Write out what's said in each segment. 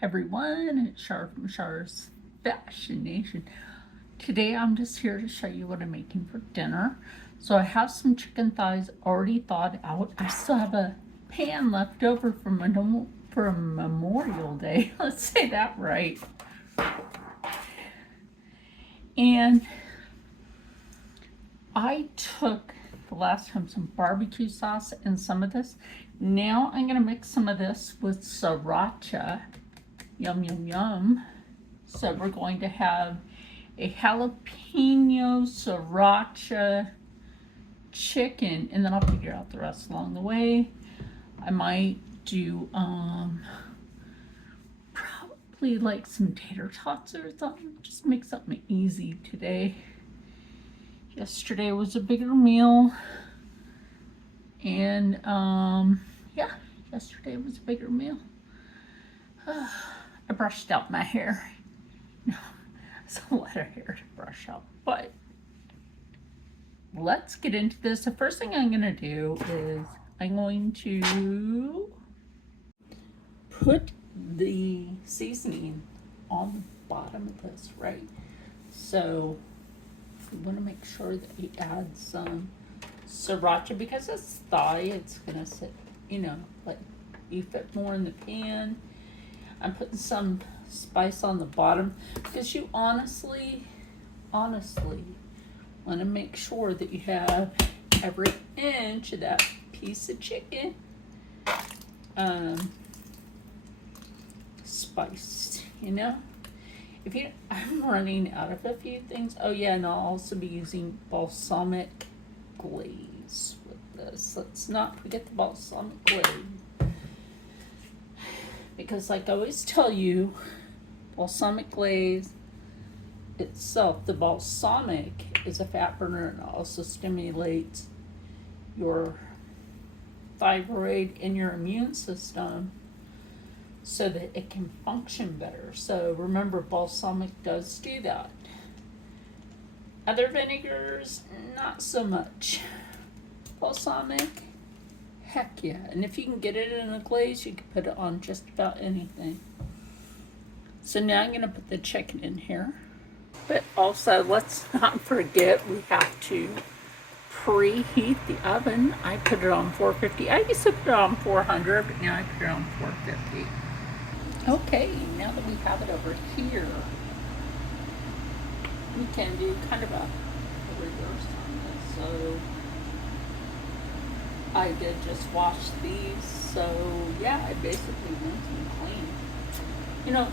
Everyone, it's Char from Char's Fashion Nation. Today I'm just here to show you what I'm making for dinner. So I have some chicken thighs already thawed out. I still have a pan left over from for a Memorial Day. Let's say that right. And I took the last time some barbecue sauce and some of this. Now I'm gonna mix some of this with sriracha. Yum, yum, yum. So we're going to have a jalapeno sriracha chicken, and then I'll figure out the rest along the way. I might do probably like some tater tots or something. Just make something easy today. Yesterday was a bigger meal, and yeah, yesterday was a bigger meal. I brushed out my hair. No, it's a lot of hair to brush out, but let's get into this. The first thing I'm going to do is I'm going to put the seasoning on the bottom of this, right? So we want to make sure that you add some sriracha because it's thigh. It's going to sit, like you fit more in the pan. I'm putting some spice on the bottom because you honestly want to make sure that you have every inch of that piece of chicken spiced, If you, I'm running out of a few things. Oh yeah, and I'll also be using balsamic glaze with this. Let's not forget the balsamic glaze. Because like I always tell you, balsamic glaze itself, the balsamic is a fat burner and also stimulates your thyroid and your immune system so that it can function better. So remember, balsamic does do that. Other vinegars, not so much. Balsamic, heck yeah. And if you can get it in a glaze, you can put it on just about anything. So now I'm going to put the chicken in here. But also, let's not forget we have to preheat the oven. I put it on 450. I used to put it on 400, but now I put it on 450. Okay, now that we have it over here, we can do kind of a reverse on this. So I did just wash these. So yeah, I basically rinse and clean.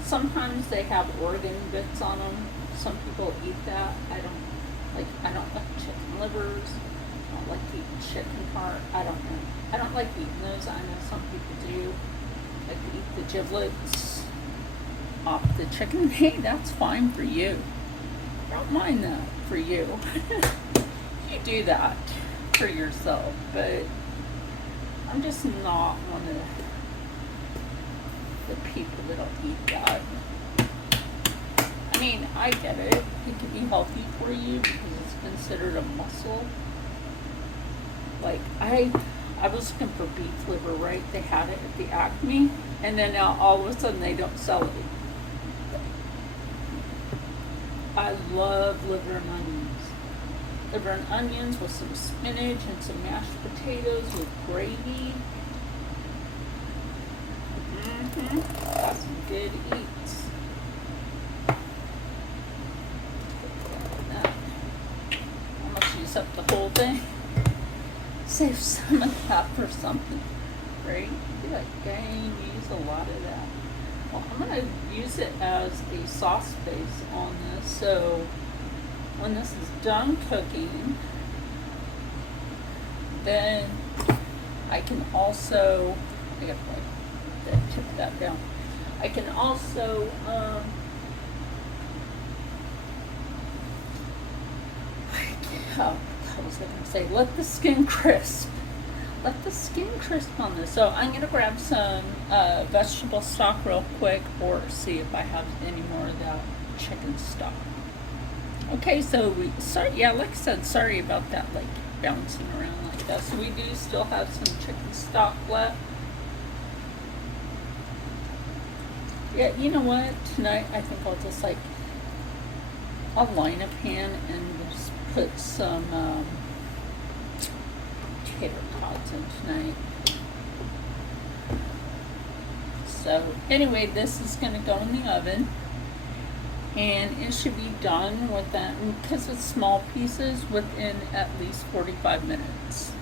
Sometimes they have organ bits on them. Some people eat that. I don't like chicken livers. I don't like eating chicken heart. I don't like eating those. I know some people do. Like to eat the giblets off the chicken. Hey, that's fine for you. I don't mind that for you. You do that for yourself, but I'm just not one of the people that'll eat that. I mean, I get it. It can be healthy for you because it's considered a muscle. Like, I was looking for beef liver, right? They had it at the Acme, and then now all of a sudden they don't sell it. I love liver and onions. Liver and onions with some spinach and some mashed potatoes with gravy. That's some good eats. Almost use up the whole thing. Save some of that for something, right? I feel like dang, use a lot of that. Well, I'm going to use it as a sauce base on this. So when this is done cooking, then I can also, I got to tip that down. I can also what was I going to say? Let the skin crisp. Let the skin crisp on this. So I'm going to grab some vegetable stock real quick or see if I have any more of that chicken stock. Okay, so like I said, sorry about that, like bouncing around like that. So we do still have some chicken stock left. Yeah, you know what? Tonight I think I'll just like, I'll line a pan and just put some tater tots in tonight. So anyway, this is gonna go in the oven, and it should be done with that, because it's small pieces, within at least 45 minutes.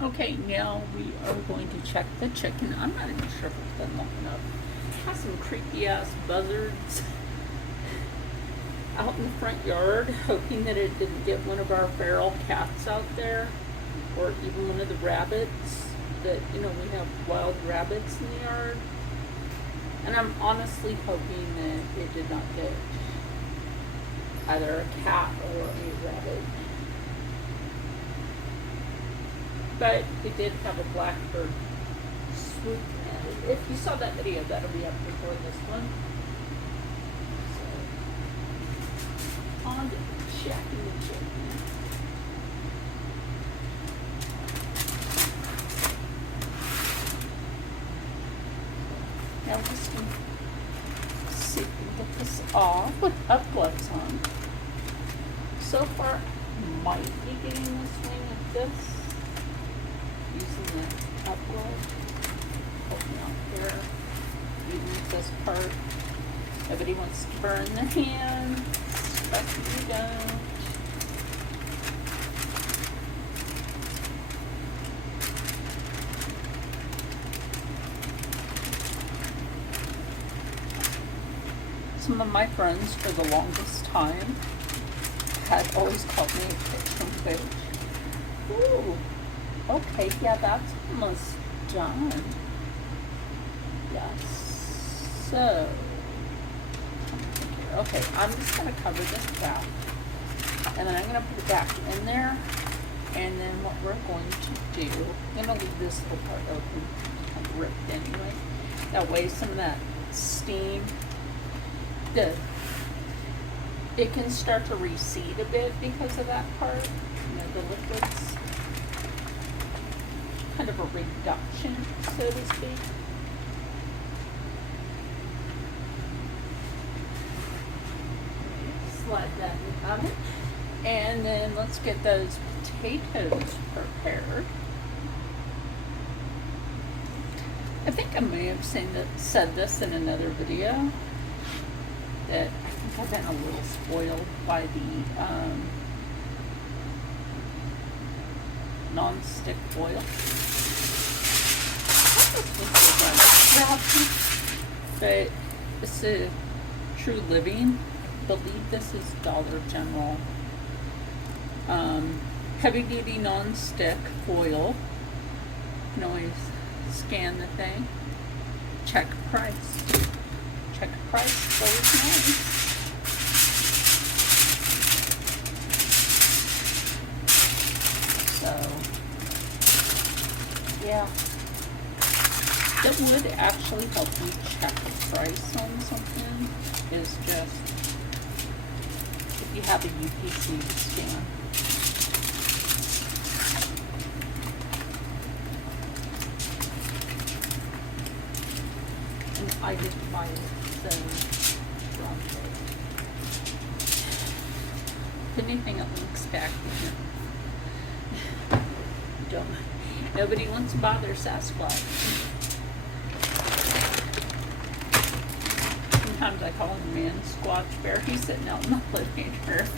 Okay, now we are going to check the chicken. I'm not even sure if it's been long enough. It has some creepy ass buzzards out in the front yard, hoping that it didn't get one of our feral cats out there, or even one of the rabbits. That, you know, we have wild rabbits in the yard. And I'm honestly hoping that it did not get either a cat or a rabbit. But it did have a blackbird swoop at it. If you saw that video, that'll be up before this one. So, on to checking the chicken. Now we're just going to see if we can get this off with gloves on. So far, I might be getting the swing of this using the up glove. Holding out here, even this part. Nobody wants to burn their hands, especially you don't. Some of my friends for the longest time had always called me a kitchen witch. Ooh, okay, yeah, that's almost done. Yes, so, okay, I'm just going to cover this back, and then I'm going to put it back in there, and then what we're going to do, I'm going to leave this little part open, kind of ripped anyway, that way some of that steam, it can start to recede a bit because of that part. You know, the liquids, kind of a reduction, so to speak. Slide that in the oven, and then let's get those potatoes prepared. I think I may have said this in another video, that I think I've been a little spoiled by the non-stick foil. But it's a True Living. I believe this is Dollar General. Heavy duty non-stick foil. You can always scan the thing. Check price. Check price, always nice. So, yeah. It would actually help you check the price on something, is just if you have a UPC scan. And I didn't buy it. So, if anything, it links back here. Don't. Nobody wants to bother Sasquatch. Sometimes I call him a man Squatch Bear. He's sitting out in the living room.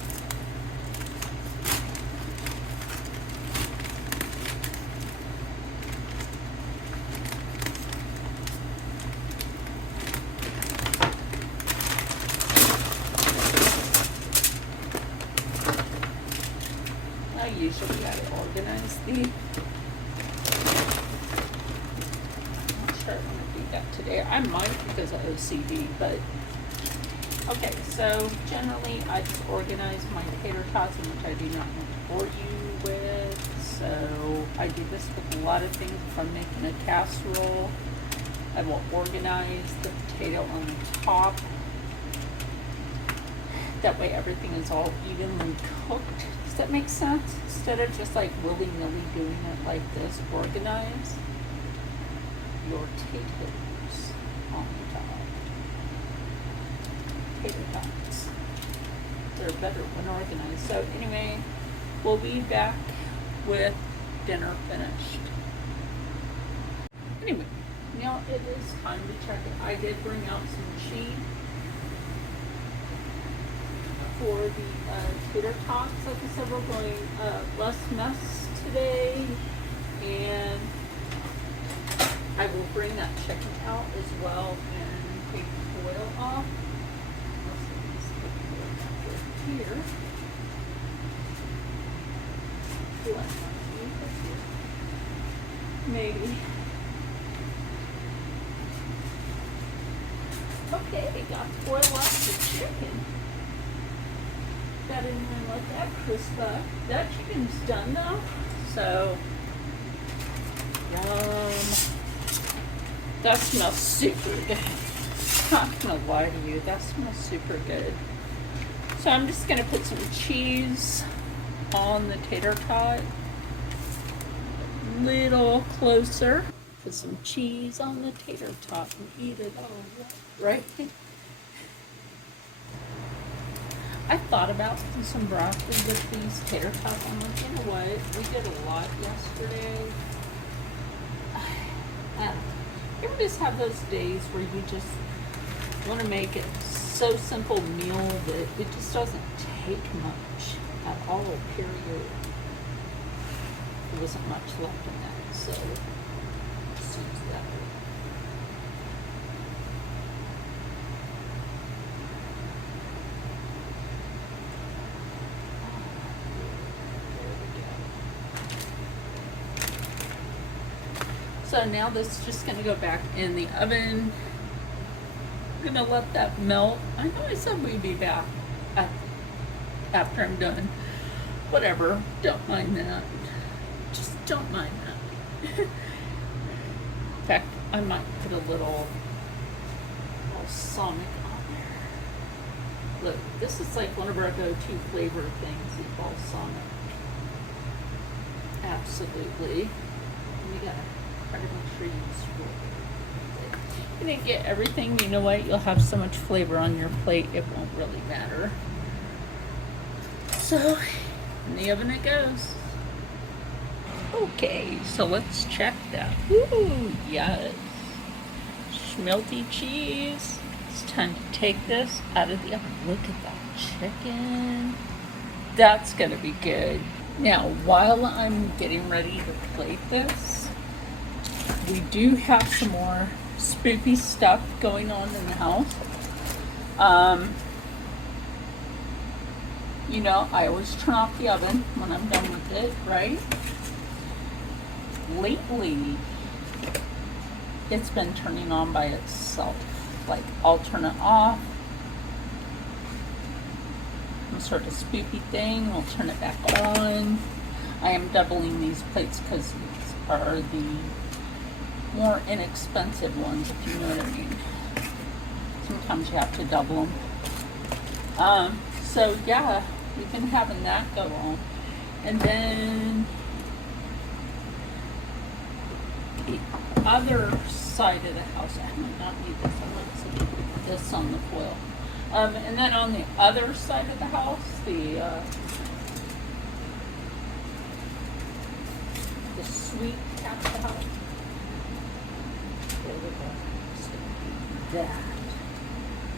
Usually I organize the, I'm not sure I'm going to do that today. I might because of OCD, but okay, so generally I just organize my tater tots, which I do not want to bore you with. So I do this with a lot of things. If I'm making a casserole, I will organize the potato on the top. That way everything is all evenly cooked. Does that make sense? Instead of just like willy-nilly doing it like this, organize. your taters on the top. Tater tots. They're better when organized. So anyway, we'll be back with dinner finished. Anyway, now it is time to check it. I did bring out some cheese for the tater tots. Like I said, we're going less mess today, and I will bring that chicken out as well and take the oil off. Here. Maybe. Okay, got the oil off the chicken. Got in there and let that crisp up. That chicken's done though, so yum. That smells super good. I'm not gonna lie to you, that smells super good. So I'm just gonna put some cheese on the tater tot. A little closer. Put some cheese on the tater tot and eat it all, right? I thought about putting some broccoli with these tater tots. I'm like, you know what? We did a lot yesterday. You ever just have those days where you just want to make it so simple meal that it just doesn't take much at all, period. There wasn't much left in that, so let's use that. So now this is just gonna go back in the oven. I'm gonna let that melt. I know I said we'd be back after I'm done. Whatever, don't mind that. Just don't mind that. In fact, I might put a little balsamic on there. Look, this is like one of our go-to flavor things, the balsamic. Absolutely. We gotta try to make sure you scroll. You didn't get everything, you know what? You'll have so much flavor on your plate, it won't really matter. So, in the oven it goes. Okay, so let's check that. Ooh, yes. Schmelty cheese. It's time to take this out of the oven. Look at that chicken. That's gonna be good. Now, while I'm getting ready to plate this, we do have some more spoopy stuff going on in the house. You know, I always turn off the oven when I'm done with it, right? Lately, it's been turning on by itself. Like, I'll turn it off. Some sort of spoopy thing. I'll turn it back on. I am doubling these plates because these are the more inexpensive ones, if you know what I mean. Sometimes you have to double them. So yeah, we've been having that go on. And then the other side of the house, I might not need this, I might put this on the foil. And then on the other side of the house, the sweet half of the house. That.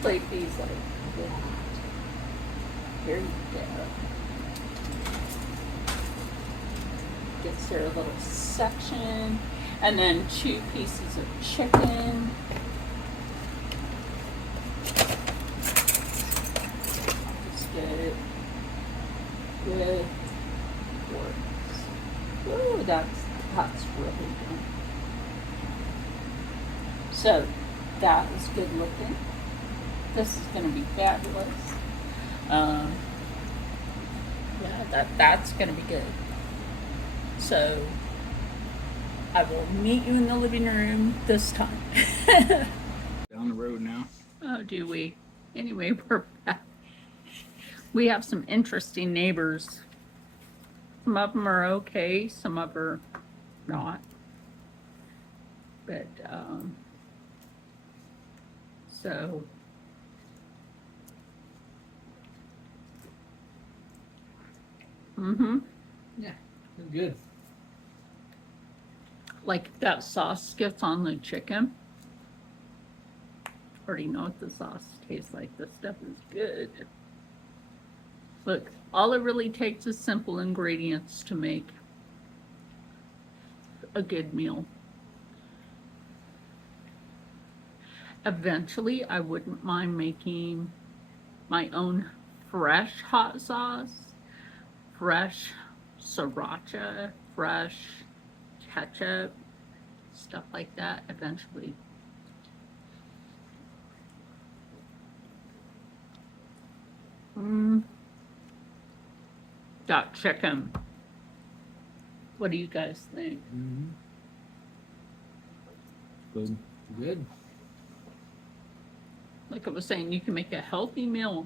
Plate these like that. Here you go. Gets their little section. And then 2 pieces of chicken. Just get it with forks. Ooh, that's really good. So that is good looking. This is going to be fabulous. Yeah, that's going to be good. So I will meet you in the living room this time. Down the road now. Oh, do we? Anyway, we're back. We have some interesting neighbors. Some of them are okay, some of them are not. But, so, Yeah, they're good. like that sauce gets on the chicken. Already know what the sauce tastes like. This stuff is good. Look, all it really takes is simple ingredients to make a good meal. Eventually, I wouldn't mind making my own fresh hot sauce, fresh sriracha, fresh ketchup, stuff like that eventually. That chicken. What do you guys think? Mm-hmm. Good. Good. Like I was saying, you can make a healthy meal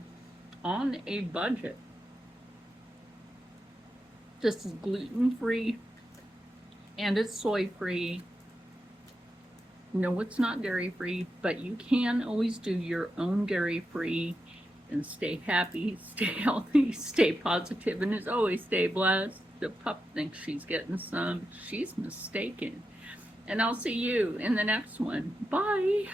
on a budget. This is gluten-free and it's soy-free. No, it's not dairy-free, but you can always do your own dairy-free and stay happy, stay healthy, stay positive, and as always, stay blessed. The pup thinks she's getting some. She's mistaken. And I'll see you in the next one. Bye.